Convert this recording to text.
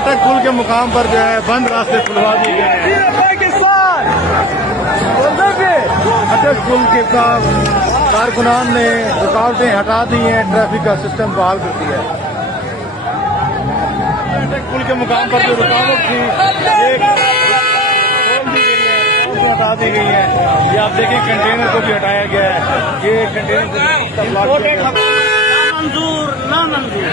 अटक पुल के मुकाम पर जो है बंद रास्ते खुलवा दिए गए हैं। अटक पुल के साथ कारकुनान ने रुकावटें हटा दी हैं, ट्रैफिक का सिस्टम बहाल कर दिया है। अटक पुल के मुकाम पर जो रुकावट थी एक खोल दी गई है, हटा दी गई है। ये आप देखिए कंटेनर को भी हटाया गया है। ये कंटेनर मंजूर ना मंजूर